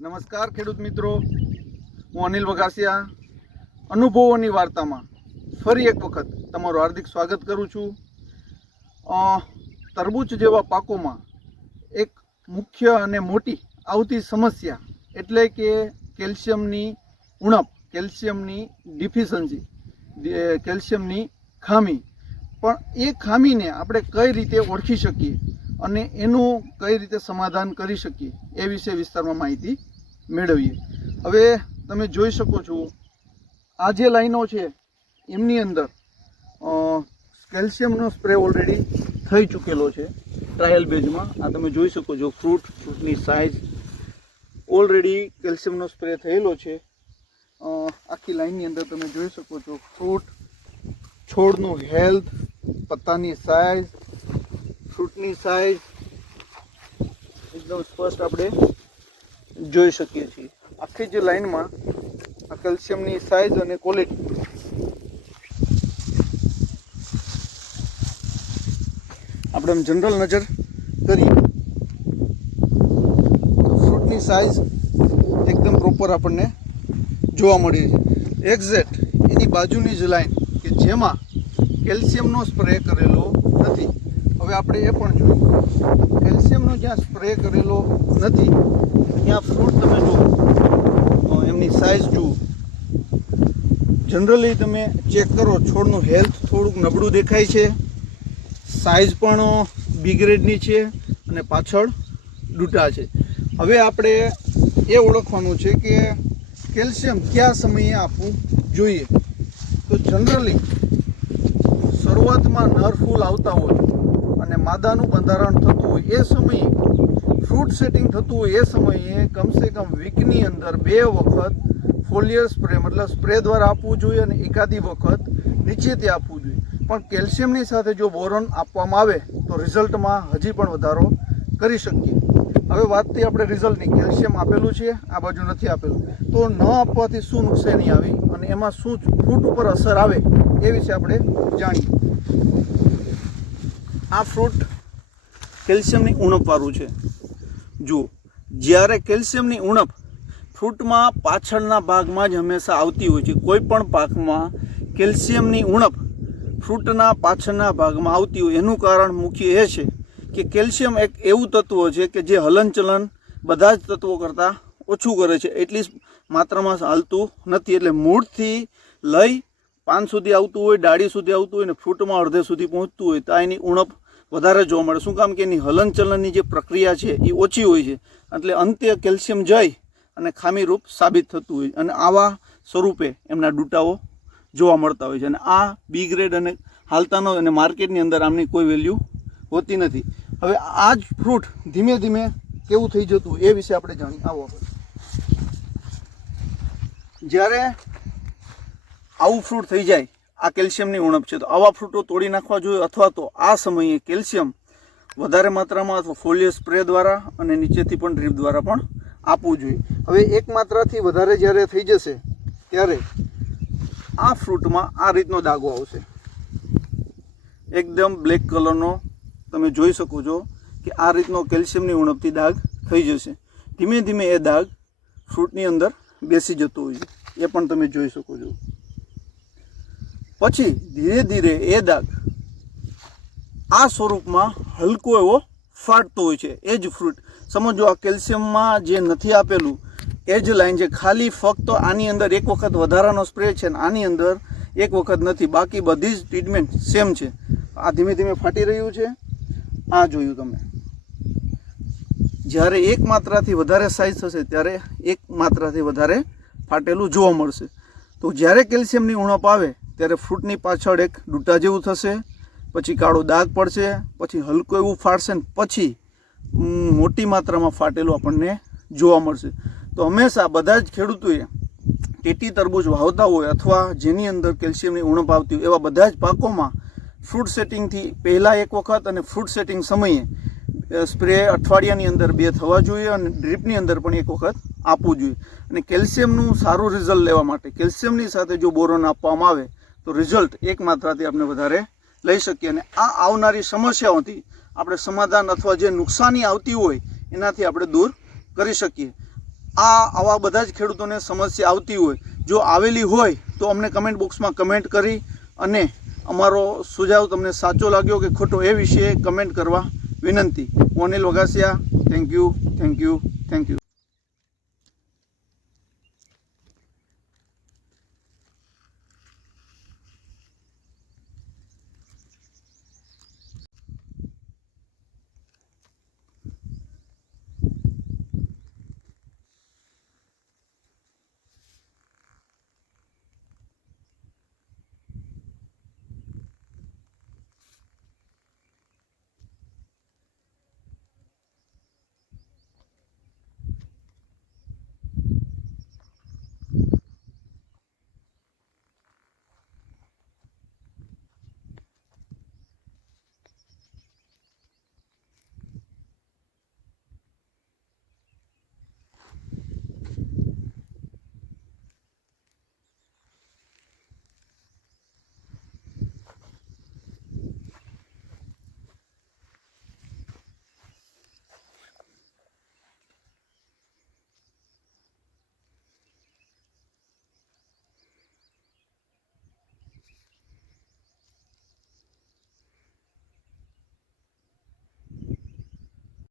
નમસ્કાર ખેડૂત મિત્રો, હું અનિલ વઘાસિયા અનુભવોની વાર્તામાં ફરી એક વખત તમારું હાર્દિક સ્વાગત કરું છું. તરબૂચ જેવા પાકોમાં એક મુખ્ય અને મોટી આવતી સમસ્યા એટલે કે કેલ્શિયમની ઉણપ, કેલ્શિયમની ડિફિશન્સી, કેલ્શિયમની ખામી. પણ એ ખામીને આપણે કઈ રીતે ઓળખી શકીએ અને એનું કઈ રીતે સમાધાન કરી શકીએ એ વિશે વિસ્તારમાં માહિતી મેળવીએ. હવે તમે જોઈ શકો છો આ જે લાઈનો છે એમની અંદર કેલ્શિયમનો સ્પ્રે ઓલરેડી થઈ ચૂકેલો છે ટ્રાયલ બેઝમાં. આ તમે જોઈ શકો છો ફ્રૂટની સાઇઝ ઓલરેડી કેલ્શિયમનો સ્પ્રે થયેલો છે. આખી લાઈનની અંદર તમે જોઈ શકો છો ફ્રૂટ, છોડનું હેલ્થ, પત્તાની સાઇઝ, ફ્રૂટની સાઇઝ એકદમ સ્પષ્ટ આપણે જોઈ શકીએ છીએ. આખી જે લાઈનમાં આ કેલ્શિયમની સાઇઝ અને ક્વોલિટી આપણે જનરલ નજર કરીએ તો ફ્રૂટની સાઇઝ એકદમ પ્રોપર આપણને જોવા મળે છે. એક્ઝેક્ટ એની બાજુની જ લાઈન કે જેમાં કેલ્શિયમનો સ્પ્રે કરેલો નથી. હવે આપણે એ પણ જોયું કેલ્શિયમનો જ્યાં સ્પ્રે કરેલો નથી ત્યાં ફ્રૂટ તમે જુઓ, એમની સાઇઝ જુઓ, જનરલી તમે ચેક કરો છોડનું હેલ્થ થોડુંક નબળું દેખાય છે, સાઇઝ પણ બી ગ્રેડની છે અને પાછળ ડૂટા છે. હવે આપણે એ ઓળખવાનું છે કે કેલ્શિયમ કયા સમયે આપવું જોઈએ. તો જનરલી શરૂઆતમાં નર ફૂલ આવતા હોય અને માદાનું બંધારણ થતું હોય એ સમયે, ફ્રૂટ સેટિંગ થતું હોય એ સમયે કમસે કમ વીકની અંદર 2 વખત ફોલિયર સ્પ્રે મતલબ સ્પ્રે દ્વારા આપવું જોઈએ અને એકાદી વખત નીચેથી આપવું જોઈએ. પણ કેલ્શિયમની સાથે જો બોરોન આપવામાં આવે તો રિઝલ્ટમાં હજી પણ વધારો કરી શકીએ. હવે વાત થઈ આપણે રિઝલ્ટની. કેલ્શિયમ આપેલું છે, આ બાજુ નથી આપેલું, તો ન આપવાથી શું નુકસાની આવી અને એમાં શું ફ્રૂટ ઉપર અસર આવે એ વિશે આપણે જાણીએ. આ ફ્રૂટ કેલ્શિયમની ઉણપવાળું છે. જુઓ, જ્યારે કેલ્શિયમની ઉણપ ફ્રૂટમાં પાછળના ભાગમાં જ હંમેશા આવતી હોય છે. કોઈ પણ પાકમાં કેલ્શિયમની ઉણપ ફ્રૂટના પાછળના ભાગમાં આવતી હોય એનું કારણ મુખ્ય એ છે કે કેલ્શિયમ એક એવું તત્વ છે કે જે હલનચલન બધા જ તત્વો કરતાં ઓછું કરે છે. એટલી માત્રામાં હાલતું નથી. એટલે મૂળથી લઈ પાન સુધી આવતું હોય, ડાળી સુધી આવતું હોય ને ફ્રૂટમાં અડધે સુધી પહોંચતું હોય તો એની ઉણપ વધારે જોવા મળે. શું કામ કે એની હલનચલનની જે પ્રક્રિયા છે એ ઓછી હોય છે. એટલે અંતે કેલ્શિયમ જઈ અને ખામીરૂપ સાબિત થતું હોય અને આવા સ્વરૂપે એમના ડૂટાઓ જોવા મળતા હોય છે. અને આ બી ગ્રેડ અને હાલતા ન હોય અને માર્કેટની અંદર આમની કોઈ વેલ્યુ હોતી નથી. હવે આ જ ફ્રૂટ ધીમે ધીમે કેવું થઈ જતું એ વિશે આપણે જાણીએ. આવો જ્યારે આવું ફ્રૂટ થઈ જાય, આ કેલ્શિયમની ઉણપ છે, તો આવા ફ્રૂટો તોડી નાખવા જોઈએ અથવા તો આ સમયે કેલ્શિયમ વધારે માત્રામાં અથવા ફોલિયર સ્પ્રે દ્વારા અને નીચેથી પણ ડ્રીપ દ્વારા પણ આપવું જોઈએ. હવે 1 માત્રાથી વધારે જ્યારે થઈ જશે ત્યારે આ ફ્રૂટમાં આ રીતનો દાગો આવશે, એકદમ બ્લેક કલરનો. તમે જોઈ શકો છો કે આ રીતનો કેલ્શિયમની ઉણપથી દાગ થઈ જશે. ધીમે ધીમે એ દાગ ફ્રૂટની અંદર બેસી જતો હોય છે, એ પણ તમે જોઈ શકો છો. પછી ધીરે ધીરે એ દાગ આ સ્વરૂપમાં હલકો એવો ફાટતો હોય છે. એ જ ફ્રૂટ સમજો આ કેલ્શિયમમાં જે નથી આપેલું એ જ લાઈન છે, ખાલી ફક્ત આની અંદર 1 વખત વધારાનો સ્પ્રે છે અને આની અંદર 1 વખત નથી. બાકી બધી જ ટ્રીટમેન્ટ સેમ છે. આ ધીમે ધીમે ફાટી રહ્યું છે. આ જોયું તમે. જ્યારે 1 માત્રાથી વધારે સાઇઝ થશે ત્યારે 1 માત્રાથી વધારે ફાટેલું જોવા મળશે. તો જ્યારે કેલ્શિયમની ઉણપ આવે ત્યારે ફ્રૂટની પાછળ એક ડૂટા જેવું થશે, પછી કાળો દાગ પડશે, પછી હલકો એવું ફાટશે ને પછી મોટી માત્રામાં ફાટેલું આપણને જોવા મળશે. તો હંમેશા બધા જ ખેડૂતોએ ટેટી તરબૂચ વાવતા હોય અથવા જેની અંદર કેલ્શિયમની ઉણપ આવતી હોય એવા બધા જ પાકોમાં ફ્રૂટ સેટિંગથી પહેલાં 1 વખત અને ફ્રૂટ સેટિંગ સમયે સ્પ્રે અઠવાડિયાની અંદર 2 થવા જોઈએ અને ડ્રીપની અંદર પણ 1 વખત આપવું જોઈએ. અને કેલ્શિયમનું સારું રિઝલ્ટ લેવા માટે કેલ્શિયમની સાથે જો બોરોન આપવામાં આવે તો રિઝલ્ટ 1 માત્રાથી આપણે વધારે લઈ શકીએ અને આ આવનારી સમસ્યાઓથી આપણે સમાધાન અથવા જે નુકસાની આવતી હોય એનાથી આપણે દૂર કરી શકીએ. આવા બધા જ ખેડૂતોને સમસ્યા આવતી હોય, જો આવેલી હોય તો અમને કમેન્ટ બોક્સમાં કમેન્ટ કરી અને અમારો સુઝાવ તમને સાચો લાગ્યો કે ખોટો એ વિશે કમેન્ટ કરવા વિનંતી. હું અનિલ વઘાસિયા. Thank you.